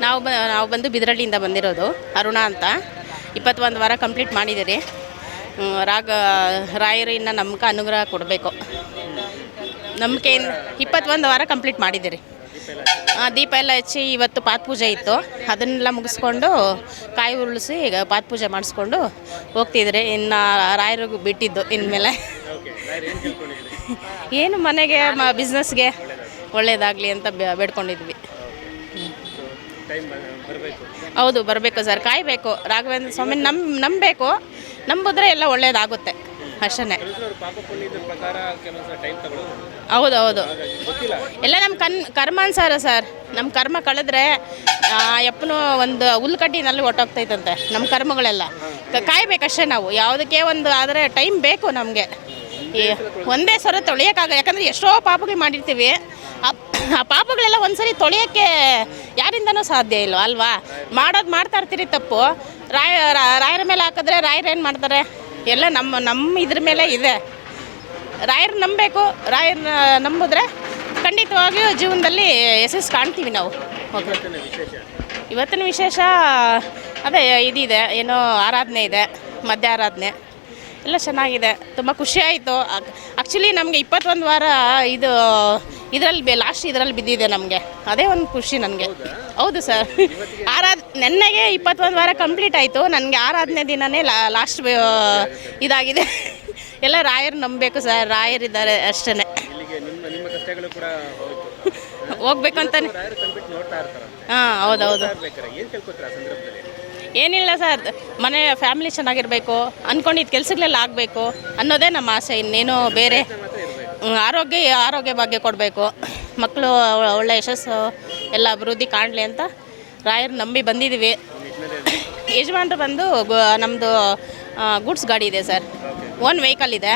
ನಾವು ಬ, ನಾವು ಬಂದು ಬಿದರಳ್ಳಿಯಿಂದ ಬಂದಿರೋದು, ಅರುಣ ಅಂತ. ಇಪ್ಪತ್ತೊಂದು ವಾರ ಕಂಪ್ಲೀಟ್ ಮಾಡಿದ್ದೀರಿ. ರಾಗ ರಾಯರು ಇನ್ನು ನಮ್ಗೆ ಅನುಗ್ರಹ ಕೊಡಬೇಕು. ನಂಬಿಕೆಯಿಂದ ಇಪ್ಪತ್ತೊಂದು ವಾರ ಕಂಪ್ಲೀಟ್ ಮಾಡಿದ್ದೀರಿ. ದೀಪ ಎಲ್ಲ ಹಚ್ಚಿ ಇವತ್ತು ಪಾತ್ ಪೂಜೆ ಇತ್ತು. ಅದನ್ನೆಲ್ಲ ಮುಗಿಸ್ಕೊಂಡು ಕಾಯಿ ಉರುಳಿಸಿ ಈಗ ಪಾತ್ ಪೂಜೆ ಮಾಡಿಸ್ಕೊಂಡು ಹೋಗ್ತಿದ್ರಿ ಇನ್ನು ರಾಯರಿಗೂ ಬಿಟ್ಟಿದ್ದು ಇನ್ಮೇಲೆ. ಏನು ಮನೆಗೆ, ಮ ಬಿಸ್ನೆಸ್ಗೆ ಒಳ್ಳೆಯದಾಗಲಿ ಅಂತ ಬೇಡ್ಕೊಂಡಿದ್ವಿ. ಹೌದು, ಬರಬೇಕು ಸರ್. ಕಾಯಬೇಕು. ರಾಘವೇಂದ್ರ ಸ್ವಾಮಿ ನಮ್, ನಂಬಬೇಕು. ನಂಬಿದ್ರೆ ಎಲ್ಲ ಒಳ್ಳೇದಾಗುತ್ತೆ. ಅಷ್ಟೇ ಹೌದು ಹೌದು ಎಲ್ಲ ನಮ್ಮ ಕನ್, ಕರ್ಮಾನುಸಾರ ಸರ್. ನಮ್ಮ ಕರ್ಮ ಕಳೆದ್ರೆ ಯಪ್ಪನು ಒಂದು ಹುಲ್ಕಡ್ಡಿನಲ್ಲಿ ಹೊಟ್ಟೋಗ್ತೈತಂತೆ ನಮ್ಮ ಕರ್ಮಗಳೆಲ್ಲ. ಕಾಯ್ಬೇಕಷ್ಟೇ ನಾವು. ಯಾವುದಕ್ಕೆ ಒಂದು ಆದರೆ ಟೈಮ್ ಬೇಕು ನಮಗೆ. ಈ ಒಂದೇ ಸರ ತೊಳೆಯೋಕ್ಕಾಗಲ್ಲ. ಯಾಕಂದರೆ ಎಷ್ಟೋ ಪಾಪಗಳು ಮಾಡಿರ್ತೀವಿ. ಆ- ಆ ಪಾಪಗಳೆಲ್ಲ ಒಂದ್ಸರಿ ತೊಳೆಯೋಕ್ಕೆ ಯಾರಿಂದನೂ ಸಾಧ್ಯ ಇಲ್ಲ ಅಲ್ವಾ? ಮಾಡೋದು ಮಾಡ್ತಾ ಇರ್ತೀರಿ ತಪ್ಪು. ರಾಯ ರಾಯರ ಮೇಲೆ ಹಾಕಿದ್ರೆ ರಾಯರು ಏನು ಮಾಡ್ತಾರೆ? ಎಲ್ಲ ನಮ್ಮ ನಮ್ಮ ಇದ್ರ ಮೇಲೆ ಇದೆ. ರಾಯರ್ ನಂಬಬೇಕು ರಾಯರ್ನ ನಂಬಿದ್ರೆ ಖಂಡಿತವಾಗಿಯೂ ಜೀವನದಲ್ಲಿ ಯಶಸ್ಸು ಕಾಣ್ತೀವಿ ನಾವು. ಓಕೆ ಇವತ್ತಿನ ವಿಶೇಷ ಅದೇ ಇದಿದೆ ಏನೋ ಆರಾಧನೆ ಇದೆ ಮಧ್ಯ ಆರಾಧನೆ ಎಲ್ಲ ಚೆನ್ನಾಗಿದೆ. ತುಂಬ ಖುಷಿ ಆಯಿತು. ಆ್ಯಕ್ಚುಲಿ ನಮಗೆ ಇಪ್ಪತ್ತೊಂದು ವಾರ ಇದು ಇದರಲ್ಲಿ ಬೆ ಲಾಸ್ಟ್ ಇದರಲ್ಲಿ ಬಿದ್ದಿದೆ ನಮಗೆ. ಅದೇ ಒಂದು ಖುಷಿ ನನಗೆ. ಹೌದು ಸರ್ ಆರಾಧ ನೆನ್ನೆಗೆ ಇಪ್ಪತ್ತೊಂದು ವಾರ ಕಂಪ್ಲೀಟ್ ಆಯಿತು. ನನಗೆ ಆರಾಧನೆ ದಿನನೇ ಲಾಸ್ಟ್ ಇದಾಗಿದೆ. ಎಲ್ಲ ರಾಯರು ನಂಬಬೇಕು ಸರ್ ರಾಯರಿದ್ದಾರೆ ಅಷ್ಟೇ ಹೋಗ್ಬೇಕಂತಾನೆ. ಹಾಂ ಹೌದೌದು. ಏನಿಲ್ಲ ಸರ್, ಮನೆ ಫ್ಯಾಮಿಲಿ ಚೆನ್ನಾಗಿರಬೇಕು ಅಂದ್ಕೊಂಡಿದ್ದ ಕೆಲಸಗಳೆಲ್ಲ ಆಗಬೇಕು ಅನ್ನೋದೇ ನಮ್ಮ ಆಸೆ, ಇನ್ನೇನು ಬೇರೆ. ಆರೋಗ್ಯ ಆರೋಗ್ಯ ಭಾಗ್ಯ ಕೊಡಬೇಕು. ಮಕ್ಕಳು ಒಳ್ಳೆ ಯಶಸ್ಸು, ಎಲ್ಲ ಅಭಿವೃದ್ಧಿ ಕಾಣಲಿ ಅಂತ ರಾಯರು ನಂಬಿ ಬಂದಿದ್ದೀವಿ ಯಜಮಾನ್ರು ಬಂದು ನಮ್ಮದು ಗೂಡ್ಸ್ ಗಾಡಿ ಇದೆ ಸರ್. ಓನ್ ವೆಹಿಕಲ್ ಇದೆ.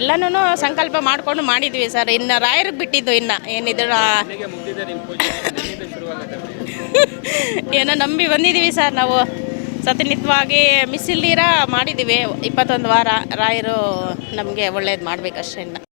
ಎಲ್ಲನೂ ಸಂಕಲ್ಪ ಮಾಡಿಕೊಂಡು ಮಾಡಿದ್ವಿ ಸರ್. ಇನ್ನು ರಾಯರಿಗೆ ಬಿಟ್ಟಿದ್ದು ಇನ್ನು ಏನಿದ್ರು ಏನೋ ನಂಬಿ ಬಂದಿದ್ದೀವಿ ಸರ್ ನಾವು. ಸತಿನಿತ್ಯವಾಗಿ ಮಿಸ್ ಇಲ್ದಿರ ಮಾಡಿದ್ದೀವಿ. ಇಪ್ಪತ್ತೊಂದು ವಾರ, ರಾಯರು ನಮಗೆ ಒಳ್ಳೇದು ಮಾಡಬೇಕಷ್ಟೇ